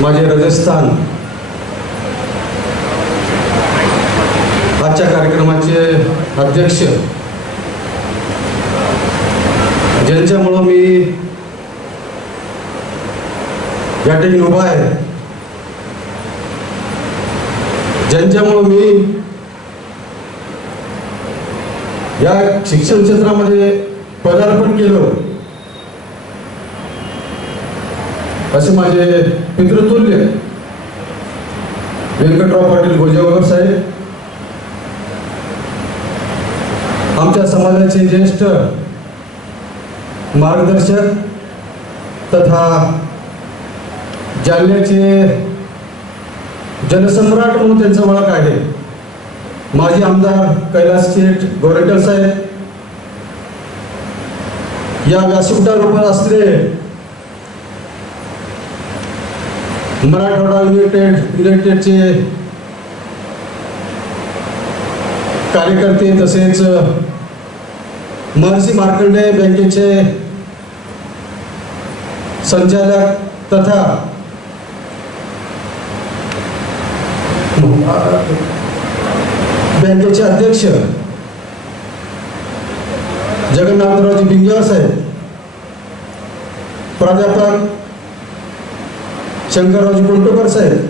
माझे राजस्थान. आजच्या कार्यक्रमाचे अध्यक्ष. ज्यांच्यामुळं मी या ठिकाणी उभा आहे. ज्यांच्यामुळं मी या शिक्षण क्षेत्रामध्ये पदार्पण केलं. असे माझे पितृतुल्य व्यंकटराव पाटील गोजेवाकर साहेब. आमच्या समाजाचे ज्येष्ठ मार्गदर्शक तथा जालन्याचे जनसम्राट म्हणून त्यांचं ओळख आहे. माजी आमदार कैलास शेठ गोरेकर साहेब. या व्यासपीठावर असलेले मराठवाडा युनायटेड युनायटेडचे कार्यकर्ते तसेच महर्षी मार्कंडे बँकेचे संचालक तथा बँकेचे अध्यक्ष जगन्नाथरावजी बिंगेवार साहेब प्राध्यापक शंकररावजी कुंटोकर साहेब.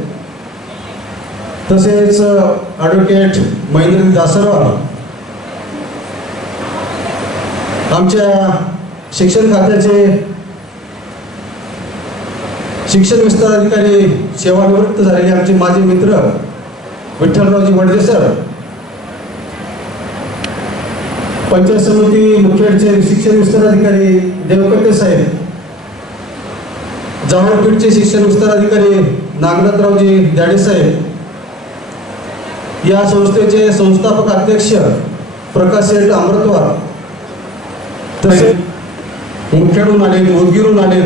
तसेच ॲडव्होकेट महेंद्र दासराव आमच्या शिक्षण खात्याचे शिक्षण विस्तार अधिकारी सेवानिवृत्त झालेले आमचे माझे मित्र विठ्ठलरावजी वडजे सर. पंचायत समिती मुखेडचे शिक्षण विस्तार अधिकारी देवकटे साहेब. जावळपीठचे शिक्षण विस्तार अधिकारी नागनाथरावजी दाडेसाहेब या संस्थेचे संस्थापक अध्यक्ष प्रकाश शेठ अमृतवार तसेच मुखेडून आले उदगीरून आले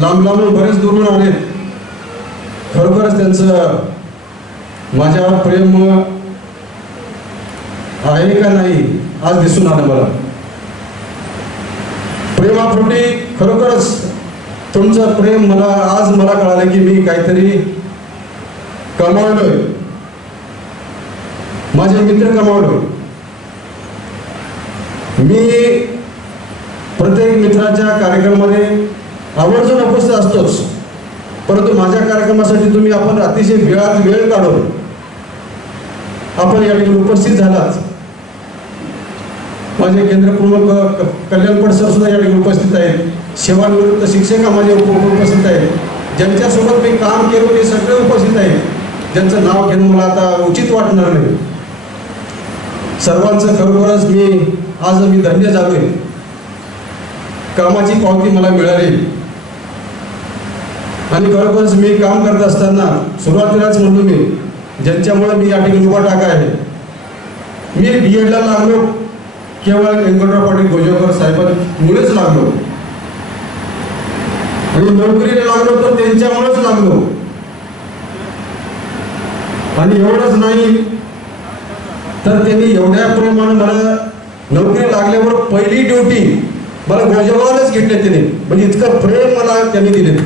लांब लांबून बरेच दुरून आले खरोखरच त्यांचं माझ्यावर प्रेम आहे का नाही आज दिसून आलं मला. प्रेमापोटी खरोखरच तुमचं प्रेम मला आज मला कळालं की मी काहीतरी कमावलोय. माझे मित्र कमावलोय. मी प्रत्येक मित्राच्या कार्यक्रमामध्ये आवर्जून उपस्थित असतोच. परंतु माझ्या कार्यक्रमासाठी तुम्ही आपण अतिशय वेळात वेळ काढून आपण या ठिकाणी उपस्थित झालाच माझे केंद्र प्रमुख क- कल्याण पडसर सुद्धा या ठिकाणी उपस्थित आहेत. सेवानिवृत्त शिक्षक माझे उपस्थित आहेत. ज्यांच्यासोबत मी काम केलं ते सगळे उपस्थित आहेत. ज्यांचं नाव घेणं मला आता उचित वाटणार नाही. सर्वांचं खरोखरच मी आज मी धन्य आहे. कामाची पावती मला मिळाली. आणि खरोखरच मी काम करत असताना सुरुवातीलाच म्हणलो मी ज्यांच्यामुळे मी या ठिकाणी उभा टाका आहे. मी बी एडला लागलो. केवळ व्यंकटराव पाटील गोजेकर साहेबांमुळेच लागलो. आणि नोकरीला लागलो तर त्यांच्यामुळेच लागलो. आणि एवढंच नाही तर त्यांनी एवढ्या प्रमाणे मला नोकरी लागल्यावर पहिली ड्युटी मला गोजेगावलाच घेतले त्याने. म्हणजे इतकं प्रेम मला त्यांनी दिले.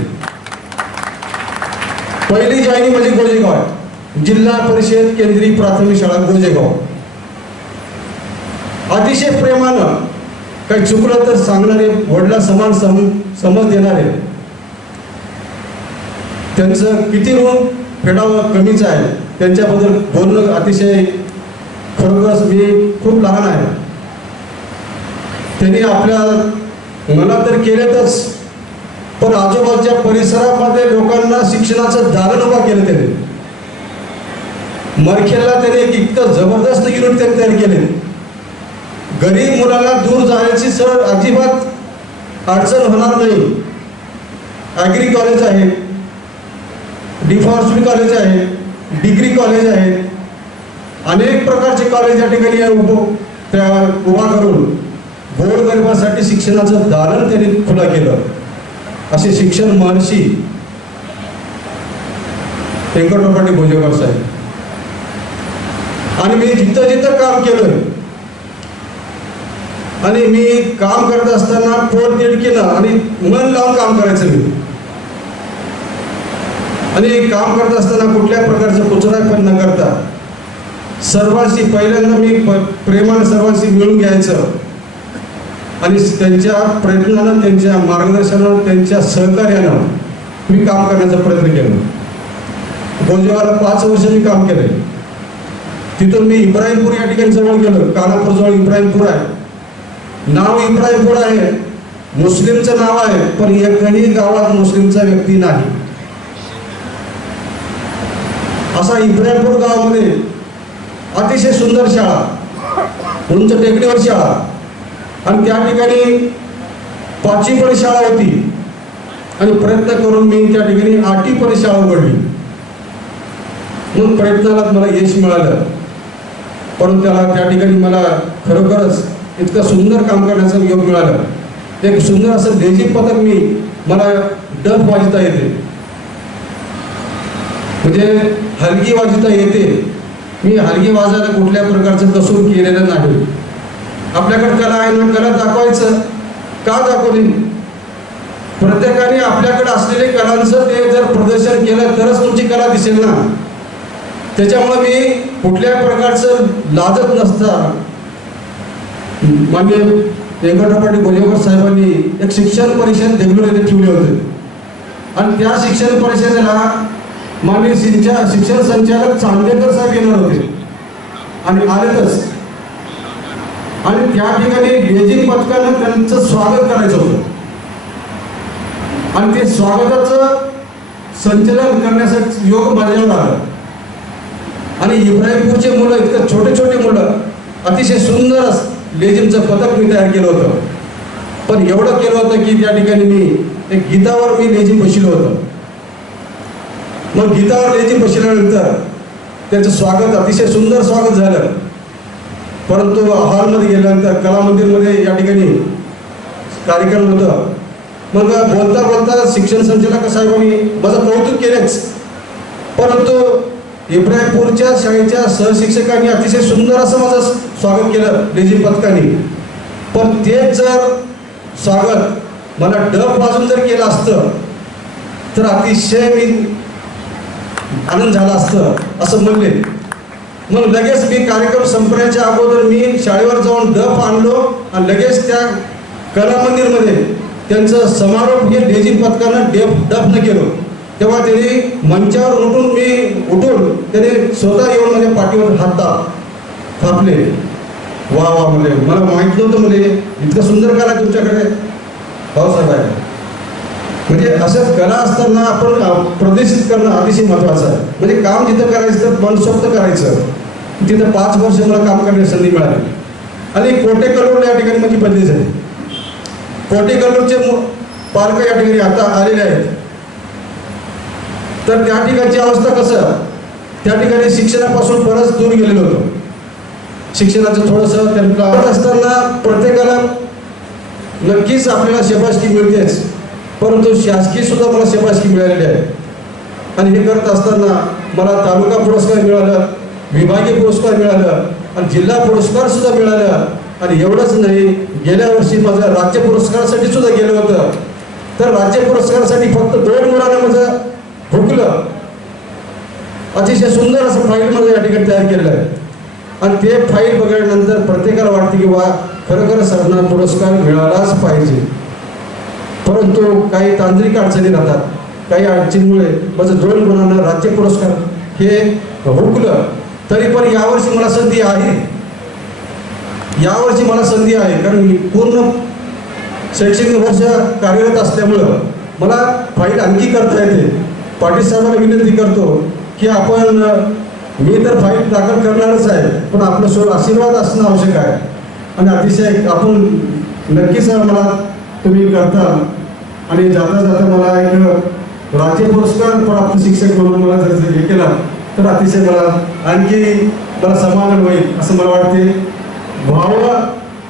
पहिली जॉईनिंग म्हणजे गोजेगाव जिल्हा परिषद केंद्रीय प्राथमिक शाळा गोजेगाव. अतिशय प्रेमानं काही चुकलं तर सांगणारे वडिला समान सम समज देणारे. त्यांचं किती रोग फेडावं कमीच आहे. त्यांच्याबद्दल बोलणं अतिशय खरोखरच मी खूप लहान आहे. त्यांनी आपल्या मनात तर केलेतच पण आजूबाजूच्या परिसरामध्ये लोकांना शिक्षणाचं दालन उभा केलं त्याने. मरखेलला त्याने एक इतकं जबरदस्त युनिट त्यांनी तयार केले. गरीब मुलाला दूर जाण्याची सर अजिबात अडचण होणार नाही. ॲग्री कॉलेज आहे. डिफॉरेस्ट्री कॉलेज आहे डिग्री कॉलेज आहे. अनेक प्रकारचे कॉलेज या ठिकाणी उभं त्या उभा करून गोरगरिबासाठी शिक्षणाचं दालन त्यांनी खुला केलं. असे शिक्षण महर्षी व्यंकटराव पाटील भोजेकर साहेब. आणि मी जिथं जिथं काम केलं आणि मी काम करत असताना पोट केलं आणि मन लावून काम करायचं मी. आणि काम करत असताना कुठल्या प्रकारचं कुचराय पण न करता सर्वांशी पहिल्यांदा मी प- प्रेमानं सर्वांशी मिळून घ्यायचं. आणि त्यांच्या प्रयत्नानं त्यांच्या मार्गदर्शनानं त्यांच्या सहकार्यानं मी काम करण्याचा प्रयत्न केला. गोजेवाला पाच वर्ष मी काम केलं तिथून मी इब्राहिमपूर या ठिकाणी जवळ गेलो. कानापूर जवळ इब्राहिमपूर आहे. नाव इब्राहिमपूर आहे. मुस्लिमचं नाव आहे. पण एकही गावात मुस्लिमचा व्यक्ती नाही. असा इब्राहिमपूर गावामध्ये अतिशय सुंदर शाळा उंच टेकडीवर शाळा. आणि त्या ठिकाणी पाचवीपर्यंत शाळा होती. आणि प्रयत्न करून मी त्या ठिकाणी आठवीपर्यंत शाळा उघडली. म्हणून प्रयत्नाला मला यश मिळालं. पण त्याला त्या ठिकाणी मला खरोखरच इतकं सुंदर काम करण्याचं योग मिळालं. एक सुंदर असं लेझिम पथक मी मला डफ वाजता येते. म्हणजे हलगी वाजता येते. मी हलगी वाजायला कुठल्या प्रकारचं कसून केलेलं नाही. आपल्याकडे कला आहे ना कला दाखवायचं. का दाखवली? प्रत्येकाने आपल्याकडे असलेले कलांचं ते जर प्रदर्शन केलं तरच तुमची कला दिसेल ना. त्याच्यामुळे मी कुठल्या प्रकारचं लाजत नसता. मान्य व्यंकटराव गोलेकर साहेबांनी एक शिक्षण परिषद देगलूर येथे ठेवले होते. आणि त्या शिक्षण परिषदेला माननीय सिंचा शिक्षण संचालक चांदेकर साहेब येणार होते. आणि आलेतच. आणि त्या ठिकाणी बेजिंग पथकानं त्यांचं स्वागत करायचं होतं. आणि ते स्वागताचं संचलन करण्यासाठी योग माझ्यावर आणि इब्राहिमपूरचे मुलं इतकं छोटे छोटे मुलं अतिशय सुंदर लेझिमचं पथक मी तयार केलं होतं. पण एवढं केलं होतं की त्या ठिकाणी मी एक गीतावर मी लेझिम बसलो होतं. मग गीतावर लिहायची बसल्यानंतर त्यांचं स्वागत अतिशय सुंदर स्वागत झालं. परंतु हॉलमध्ये गेल्यानंतर कला मंदिरमध्ये या ठिकाणी कार्यक्रम होतं. मग बोलता बोलता शिक्षण संचालक साहेबांनी माझं कौतुक केलेच. परंतु इब्राहिमपूरच्या शाळेच्या सहशिक्षकांनी अतिशय सुंदर असं माझं स्वागत केलं लेझिम पथकाने. पण तेच जर स्वागत मला डब वाजून जर केलं असतं तर अतिशय मी आनंद झाला असतं असं म्हणले. मग लगेच मी कार्यक्रम संपण्याच्या अगोदर मी शाळेवर जाऊन डफ आणलो आणि लगेच त्या कला मंदिरमध्ये त्यांचं समारोप हे लेझिम पथकानं डेफ डफनं केलं. तेव्हा त्यांनी मंचावर उठून मी उठून त्याने स्वतः येऊन माझ्या पाठीवर हात थापले. वा वा म्हणजे मला माहीत नव्हतं म्हणजे इतकं सुंदर कला तुमच्याकडे भाऊसाहेब आहे. म्हणजे अशाच कला असताना आपण प्रदर्शित करणं अतिशय महत्त्वाचं आहे. म्हणजे काम जिथं करायचं तर मनसोक्त करायचं तिथं पाच वर्ष मला काम करण्याची संधी मिळाली. आणि कोटे कल्लोळ या ठिकाणी माझी बदली झाली. कोटे कल्लोळचे पार्क या ठिकाणी आता आलेले आहेत. तर त्या ठिकाणची अवस्था कसं? त्या ठिकाणी शिक्षणापासून बरंच दूर गेलेलो होतो. शिक्षणाचं थोडंसं त्यांना असताना प्रत्येकाला नक्कीच आपल्याला शेबाशकी मिळतेच. परंतु शासकीय सुद्धा मला शेबाशकी मिळालेली आहे आणि हे करत असताना मला तालुका पुरस्कार मिळाला विभागीय पुरस्कार मिळालं आणि जिल्हा पुरस्कार सुद्धा मिळाला. आणि एवढंच नाही गेल्या वर्षी माझं राज्य पुरस्कारासाठी सुद्धा गेलं होतं. तर राज्य पुरस्कारासाठी फक्त दोन मुलांना माझं हुकलं. अतिशय सुंदर असं फाईल माझं या ठिकाणी तयार केलेलं आहे. आणि ते फाईल बघितल्यानंतर प्रत्येकाला वाटते की वा खरोखर सरना पुरस्कार मिळालाच पाहिजे. परंतु काही तांत्रिक अडचणी राहतात काही अडचणीमुळे माझं दोन गुणांना राज्य पुरस्कार हे हुकलं. तरी पण यावर्षी मला संधी आहे. यावर्षी मला संधी आहे कारण मी पूर्ण शैक्षणिक वर्ष कार्यरत असल्यामुळं मला फाईल आणखी करता येते. पाटील साहेबांना विनंती करतो की आपण मी तर फाईल दाखल करणारच आहे पण आपलं सोड आशीर्वाद असणं आवश्यक आहे. आणि अतिशय आपण नक्कीच मला तुम्ही करता. आणि जाता जाता मला एक राज्य पुरस्कार प्राप्त शिक्षक म्हणून मला जर हे केला तर अतिशय मला आणखी मला समाधान होईल असं मला वाटते. भावाला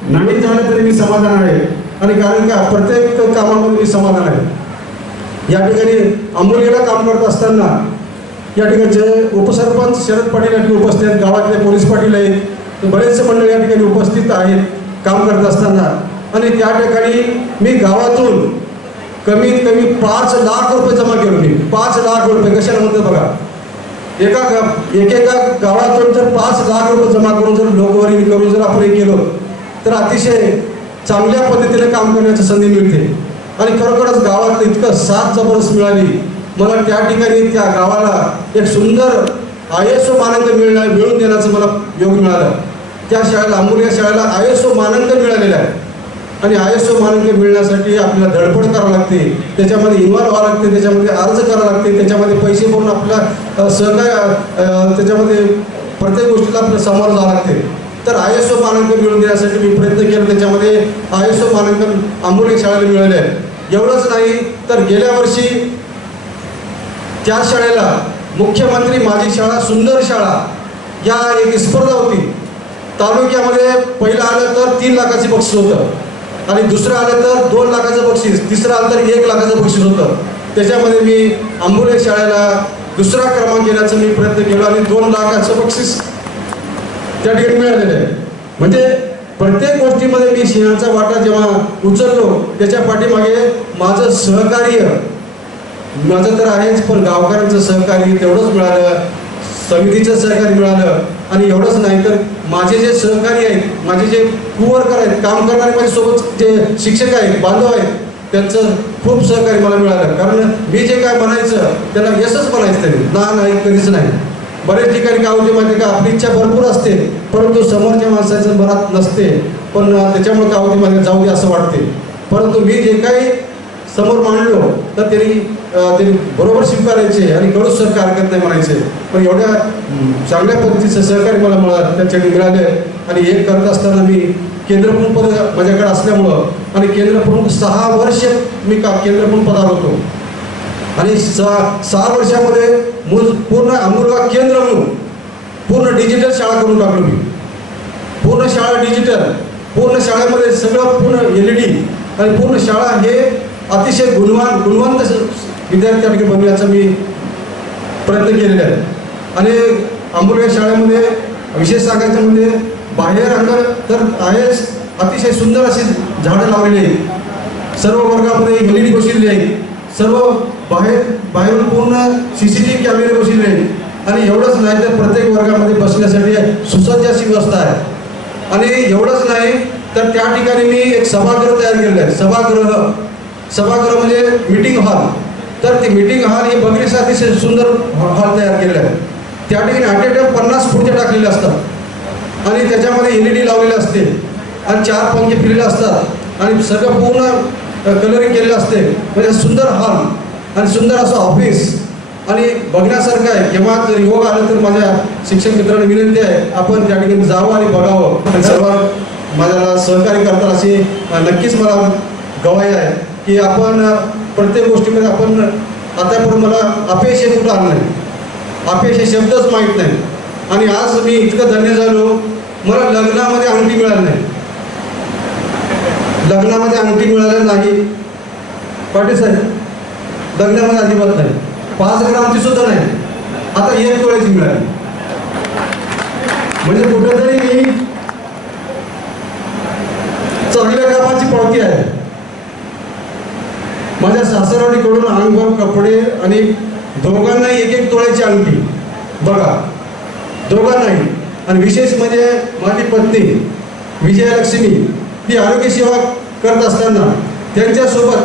नाही झालं तरी मी समाधान आहे. आणि कारण का? प्रत्येक कामामध्ये मी समाधान आहे. या ठिकाणी अंबोलीला काम करत असताना या ठिकाणचे उपसरपंच शरद पाटील या ठिकाणी उपस्थित आहेत गावातले पोलीस पाटील आहेत बरेचसे मंडळ या ठिकाणी उपस्थित आहेत काम करत असताना. आणि त्या ठिकाणी मी गावातून कमीत कमी पाच लाख रुपये जमा केले पाच लाख रुपये. कशाला म्हणतात बघा? एका गा- एकेका गावातून जर पाच लाख रुपये जमा करून जर लोकवर्गणी करून जर आपण हे केलं तर अतिशय चांगल्या पद्धतीने काम करण्याची संधी मिळते. आणि खरोखरच गावात इतकं साथ जबरदस्त मिळाली. मला त्या ठिकाणी त्या गावाला एक सुंदर आय एस ओ मानांकन मिळणार मिळवून देण्याचं मला योग मिळालं. त्या शाळेला आंबोली या शाळेला आय एस ओ मानांकन मिळालेलं आहे. आणि आय एस ओ मानांकन मिळण्यासाठी आपल्याला धडपड करावं लागते. त्याच्यामध्ये इन्व्हॉल्व व्हावं लागते त्याच्यामध्ये अर्ज करावं लागते त्याच्यामध्ये पैसे भरून आपला सहकार्य त्याच्यामध्ये प्रत्येक गोष्टीला आपलं सामोरं जावं लागते. तर आय एस ओ मानांकन मिळवून देण्यासाठी मी प्रयत्न केला त्याच्यामध्ये आय एस ओ मानांकन आंबोली शाळेला मिळाले. आहे एवढंच नाही तर गेल्या वर्षी त्या शाळेला मुख्यमंत्री माझी शाळा सुंदर शाळा या एक स्पर्धा होती. तालुक्यामध्ये पहिलं आलं तर तीन लाखाचे बक्षीस होतं. आणि दुसरं आलं तर दोन लाखाचं बक्षीस तिसरं आलं तर एक लाखाचं बक्षीस होतं. त्याच्यामध्ये मी आंबोले शाळेला दुसरा क्रमांक घेण्याचा मी प्रयत्न केला आणि दोन लाखाचं बक्षीस त्या ठिकाणी मिळालेलं आहे. म्हणजे प्रत्येक गोष्टीमध्ये मी सिंहाचा वाटा जेव्हा उचललो त्याच्या पाठीमागे माझं सहकार्य माझं तर आहेच पण गावकऱ्यांचं सहकार्य तेवढंच मिळालं समितीचं सहकार्य मिळालं आणि एवढंच नाही तर माझे जे सहकारी आहेत माझे जे कुवर्कर आहेत काम करणारे माझे सोबत जे शिक्षक आहेत बांधव आहेत त्यांचं खूप सहकार्य मला मिळालं. कारण मी जे काय म्हणायचं त्याला यशच म्हणायचं तरी ना नाही कधीच नाही. बरेच ठिकाणी काय होते माहिती का? आपली इच्छा भरपूर असते परंतु समोरच्या माणसाचं मनात नसते. पण त्याच्यामुळे काय होते माहिती जाऊ दे असं वाटते. परंतु मी जे काही समोर मांडलो तर त्यांनी त्यांनी बरोबर स्वीकारायचे आणि कडूच सहकार करत नाही म्हणायचे. पण एवढ्या चांगल्या पद्धतीचं सहकार्य मला मिळालं त्याच्याकडे मिळाले. आणि हे करत असताना मी केंद्रप्रमुख पद माझ्याकडे असल्यामुळं आणि केंद्रप्रमुख सहा वर्ष मी का केंद्रप्रमुख पदावर होतो. आणि सहा सहा वर्षामध्ये मूल पूर्ण अमृतबाग केंद्र म्हणून पूर्ण डिजिटल शाळा करून टाकलो मी. पूर्ण शाळा डिजिटल पूर्ण शाळेमध्ये सगळं पूर्ण एल ई डी आणि पूर्ण शाळा हे अतिशय गुणवान गुणवंत विद्यार्थी त्या ठिकाणी बनवण्याचा मी प्रयत्न केलेला आहे. आणि आंबोली शाळेमध्ये विशेष सांगायचं म्हणजे बाहेर अंगण तर आहेच अतिशय सुंदर अशी झाडं लावलेली आहेत. सर्व वर्गामध्ये एल ई डी आहे. सर्व बाहेर बाहेरून पूर्ण सी सी टी व्ही कॅमेरे बसवलेले आहेत. आणि एवढंच नाही तर प्रत्येक वर्गामध्ये बसण्यासाठी सुसज्ज अशी व्यवस्था आहे. आणि एवढंच नाही तर त्या ठिकाणी मी एक सभागृह तयार केलेलं आहे. सभागृह. सभागृह म्हणजे मीटिंग हॉल तर ती मीटिंग हॉल ही बघण्यासाठी अतिशय सुंदर हॉल तयार केलेला आहे. त्या ठिकाणी ॲट ए टाइम पन्नास खुर्च्या टाकलेल्या असतात. आणि त्याच्यामध्ये एल ई डी लावलेले असते. आणि चार पंखे फिरलेले असतात. आणि सगळं पूर्ण कलरिंग केलेलं असते. म्हणजे सुंदर हॉल आणि सुंदर असं ऑफिस आणि बघण्यासारखं आहे. केव्हा जर योग आलं तर माझ्या शिक्षक मित्रांना विनंती आहे आपण त्या ठिकाणी जावं आणि बघावं. आणि सर्व माझ्याला सहकार्य करतात अशी नक्कीच मला गवाही आहे. की आपण प्रत्येक गोष्टीमध्ये आपण आतापर्यंत मला अपयश हे कुठं आलं नाही अपयश हे शब्दच माहीत नाही. आणि आज मी इतकं धन्य झालो मला लग्नामध्ये अंगठी मिळाली नाही. लग्नामध्ये अंगठी मिळाली नाही. पाटील साहेब लग्नामध्ये अजिबात नाही. पाच ग्रामची सुद्धा नाही. आता एक तोळ्याची मिळाली. म्हणजे कुठेतरी मी चांगल्या कामाची पावती आहे. माझ्या सासरवाडीकडून अंगभर कपडे आणि दोघांनाही एक एक तोळ्याची अंगठी. बघा दोघांनाही. आणि विशेष म्हणजे माझी पत्नी विजयलक्ष्मी ती आरोग्य सेवा करत असताना त्यांच्यासोबत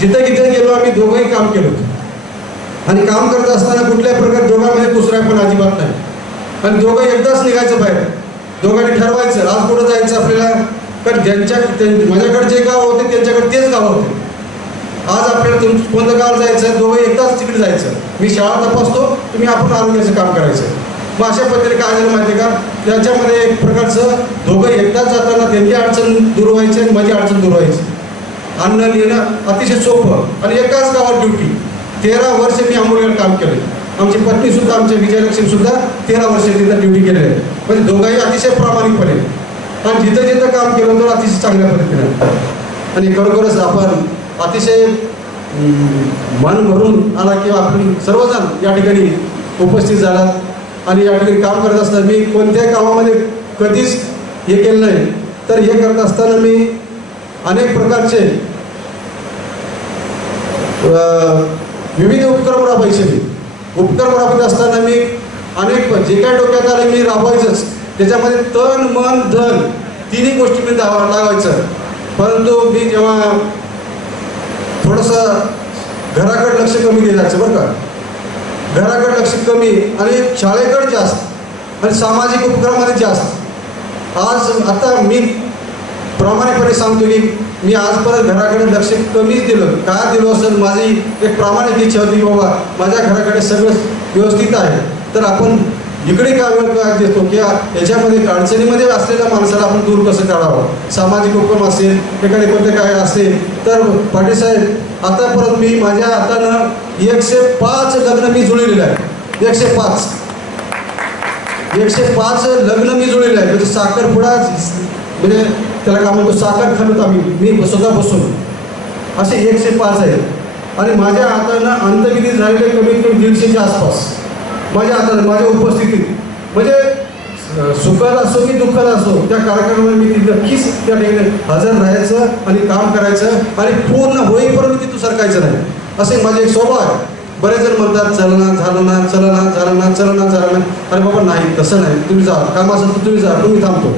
जिथं जिथं गेलो आम्ही दोघंही काम केलं आणि काम करत असताना कुठल्याही प्रकारे दोघांमध्ये कुसराय पण अजिबात नाही. आणि दोघं एकदाच निघायचं बाहेर. दोघांनी ठरवायचं आज कुठं जायचं आपल्याला? कारण ज्यांच्या त्यां- माझ्याकडे जे गाव होते त्यांच्याकडे तेच गाव होते. आज आपल्याला तुम कोणतं गाव जायचं दोघं एकदाच तिकडे जायचं. मी शाळा तपासतो तुम्ही आपण आरोग्याचं काम करायचं. मग अशा पद्धतीने काय झालं माहिती आहे का? त्याच्यामध्ये एक प्रकारचं दोघं एकदाच जाताना त्यांची अडचण दूर व्हायची आणि माझी अडचण दूर व्हायची. अन्न लिहिणं अतिशय सोपं आणि एकाच गावात ड्युटी. तेरा वर्ष मी आंबोलीवर काम केलं. आमची पत्नीसुद्धा आमच्या विजयलक्ष्मीसुद्धा तेरा वर्ष तिथं ड्युटी केलेली. आहे म्हणजे दोघंही अतिशय प्रामाणिकपणे. आणि जिथं जिथं काम केलं तर अतिशय चांगल्या पद्धतीने. आणि खरोखरच आपण अतिशय मन भरून आला किंवा आपण सर्वजण या ठिकाणी उपस्थित झालात आणि या ठिकाणी काम करत असताना मी कोणत्याही कामामध्ये कधीच हे केलं नाही. तर हे करत असताना मी अनेक प्रकारचे विविध उपक्रम राबवायचे मी उपक्रम राबवत असताना मी अनेक जे काय डोक्यात आले मी राबवायचंच. त्याच्यामध्ये तन मन धन तिन्ही गोष्टी मी दावा लावायचं. परंतु मी जेव्हा थोडंसं घराकडे लक्ष कमी दिलं जायचं बरं का? घराकडे लक्ष कमी आणि शाळेकडे जास्त आणि सामाजिक उपक्रमामध्ये जास्त. आज आता मी प्रामाणिकपणे सांगतो की मी आजपर्यंत घराकडे लक्ष कमीच दिलं. का दिलं असेल? माझी एक प्रामाणिक इच्छा होती की बाबा माझ्या घराकडे सगळं व्यवस्थित आहे. तर आपण इकडे काय देतो किंवा याच्यामध्ये अडचणीमध्ये असलेल्या माणसाला आपण दूर कसं काढावं सामाजिक उपक्रम असेल एखादे कोणते काय असेल तर पाटील साहेब आतापर्यंत मी माझ्या हातानं एकशे पाच लग्न मी जुळलेलं आहे एकशे पाच. एकशे पाच लग्न मी जुळलेलं आहे म्हणजे साखरपुडा म्हणजे त्याला काय म्हणतो साखर खाणत आम्ही. मी स्वतः बसून. असे एकशे पाच आहे आणि माझ्या हातानं अंतविधी झालेले कमीत कमी दीडशेच्या आसपास. माझ्या हाताने माझ्या उपस्थितीत. म्हणजे सुखात असो की दुःखात असो त्या कार्यक्रमाला मी तिथं नक्कीच त्या ठिकाणी हजर राहायचं आणि काम करायचं आणि पूर्ण होईपर्यंत तिथं सरकायचं नाही. असे माझे एक स्वभाव आहे. बरेच जण म्हणतात चलना झालं ना चलना झालं ना चलना झालं ना. अरे बाबा नाही तसं नाही. तुम्ही जा. काम असेल तर तुम्ही जा. तुम्ही थांबतो.